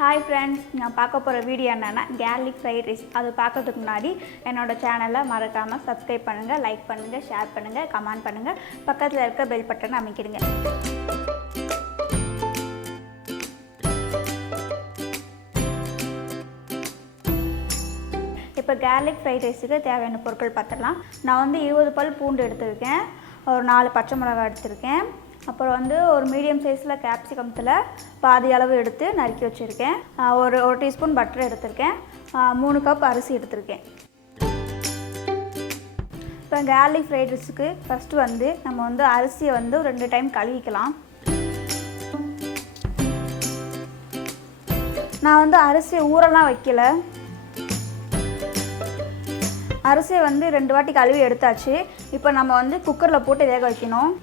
Hi friends, நான் பார்க்க போகிற வீடியோ என்னென்னா கேர்லிக் ஃப்ரைட் ரைஸ். அது பார்க்கறதுக்கு முன்னாடி என்னோடய சேனலை மறக்காமல் சப்ஸ்கிரைப் பண்ணுங்கள், லைக் பண்ணுங்கள், ஷேர் பண்ணுங்கள், கமெண்ட் பண்ணுங்கள், பக்கத்தில் இருக்க பெல் பட்டனை அமைக்கிடுங்க. இப்போ கேர்லிக் ஃப்ரைட் ரைஸுக்கு தேவையான பொருட்கள் பார்த்துடலாம். நான் வந்து 20 பல் பூண்டு எடுத்துருக்கேன், ஒரு 4 பச்சை மிளகாய் எடுத்திருக்கேன், அப்புறம் வந்து ஒரு மீடியம் சைஸில் கேப்சிகம்த்தில் பாதி அளவு எடுத்து நறுக்கி வச்சுருக்கேன், ஒரு டீஸ்பூன் பட்டர் எடுத்திருக்கேன், 3 கப் அரிசி எடுத்திருக்கேன். இப்போ கேர்லிக் ஃப்ரைட் ரைஸுக்கு ஃபஸ்ட்டு வந்து நம்ம வந்து அரிசியை வந்து 2 டைம் கழுவிக்கலாம். நான் வந்து அரிசியை ஊறலாம் வைக்கல, அரிசியை வந்து 2 வாட்டி கழுவி எடுத்தாச்சு. இப்போ நம்ம வந்து குக்கரில் போட்டு வேக வைக்கணும்.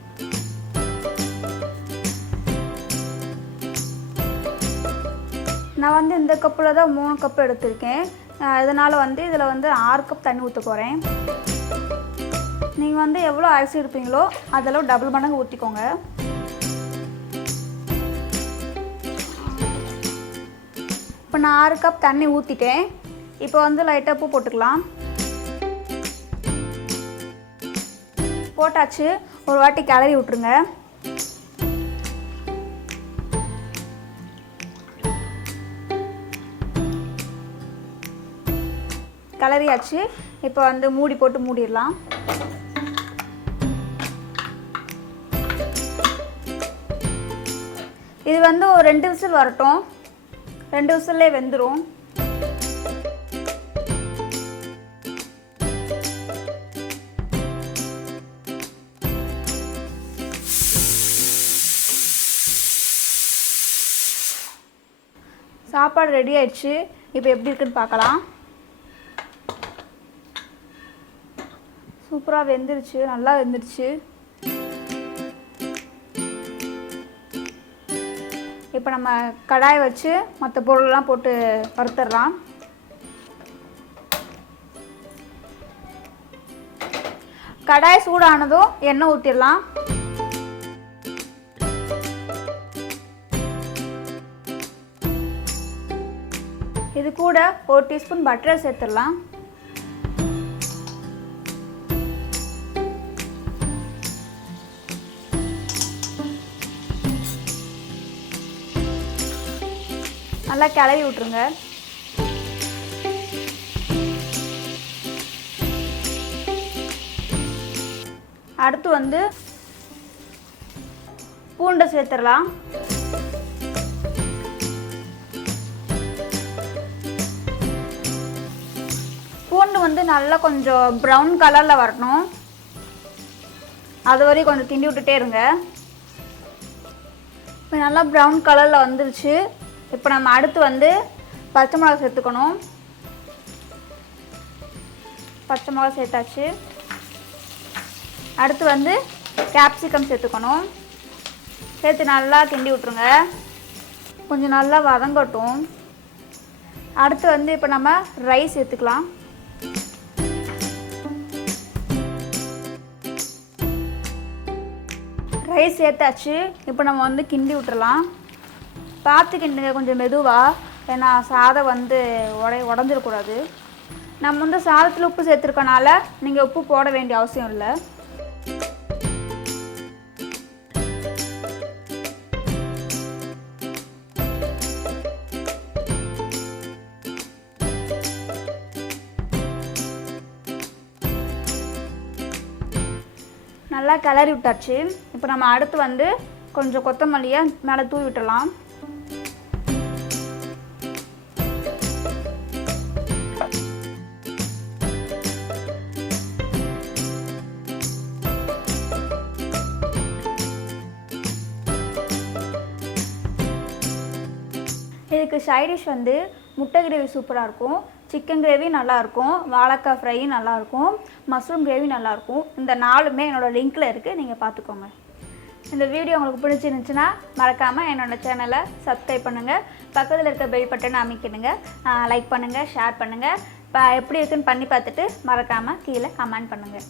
நான் வந்து இந்த கப்பில் தான் 3 கப் எடுத்திருக்கேன். இதனால் வந்து இதில் வந்து 6 கப் தண்ணி ஊற்ற போகிறேன். நீங்கள் வந்து எவ்வளோ அரிசி எடுப்பீங்களோ அதெல்லாம் டபுள் மடங்கு ஊற்றிக்கோங்க. இப்போ நான் 6 கப் தண்ணி ஊற்றிட்டேன். இப்போ வந்து லைட்டாக உப்பு போட்டுக்கலாம். போட்டாச்சு, ஒரு வாட்டி கிளறி விட்ருங்க. கிளறியாச்சு. இப்போ வந்து மூடி போட்டு மூடிடலாம். இது வந்து ஒரு 2 விசில் வரட்டும், 2 விசில்லே வெந்துடும். சாப்பாடு ரெடி ஆயிடுச்சு. இப்போ எப்படி இருக்குன்னு பார்க்கலாம். சூப்பராக வெந்துருச்சு, நல்லா வெந்துருச்சு. இப்போ நம்ம கடாயை வச்சு மற்ற பொருளெலாம் போட்டு வறுத்துடலாம். கடாய் சூடானதும் எண்ணெய் ஊற்றிடலாம். இது கூட 1 டீஸ்பூன் பட்டரை சேர்த்துடலாம். நல்லா கிளறி விட்ருங்க. அடுத்து வந்து பூண்டை சேர்த்துடலாம். பூண்டு வந்து நல்லா கொஞ்சம் ப்ரௌன் கலரில் வரணும், அது வரையும் கொஞ்சம் கிண்டி விட்டுட்டே இருங்க. இப்போ நல்லா ப்ரௌன் கலரில் வந்துருச்சு. இப்போ நம்ம அடுத்து வந்து பச்சை மிளகா சேர்த்துக்கணும். பச்சை மிளகா சேர்த்தாச்சு. அடுத்து வந்து கேப்சிகம் சேர்த்துக்கணும். சேர்த்து நல்லா கிண்டி விட்ருங்க, கொஞ்சம் நல்லா வதங்கட்டும். அடுத்து வந்து இப்போ நம்ம ரைஸ் சேர்த்துக்கலாம். ரைஸ் சேர்த்தாச்சு. இப்போ நம்ம வந்து கிண்டி விட்டுறலாம். பார்த்து கிண்டுங்க, கொஞ்சம் மெதுவாக, ஏன்னா சாதம் வந்து உடஞ்சிடக்கூடாது. நம்ம வந்து சாதத்தில் உப்பு சேர்த்துருக்கனால நீங்கள் உப்பு போட வேண்டிய அவசியம் இல்லை. நல்லா கிளறி விட்டாச்சு. இப்போ நம்ம அடுத்து வந்து கொஞ்சம் கொத்தமல்லியை மேலே தூவி விட்டுடலாம். இதுக்கு சைடிஷ் வந்து முட்டை கிரேவி சூப்பராக இருக்கும், சிக்கன் கிரேவி நல்லாயிருக்கும், வாழைக்காய் ஃப்ரை நல்லாயிருக்கும், மஷ்ரூம் கிரேவி நல்லாயிருக்கும். இந்த 4மே என்னோடய லிங்க்கில் இருக்குது, நீங்கள் பார்த்துக்கோங்க. இந்த வீடியோ உங்களுக்கு பிடிச்சிருந்துச்சுன்னா மறக்காமல் என்னோடய சேனலை சப்ஸ்கிரைப் பண்ணுங்கள், பக்கத்தில் இருக்க பெல் பட்டனை அமைக்கிடுங்க, லைக் பண்ணுங்கள், ஷேர் பண்ணுங்கள். இப்போ எப்படி இருக்குன்னு பண்ணி பார்த்துட்டு மறக்காமல் கீழே கமெண்ட் பண்ணுங்கள்.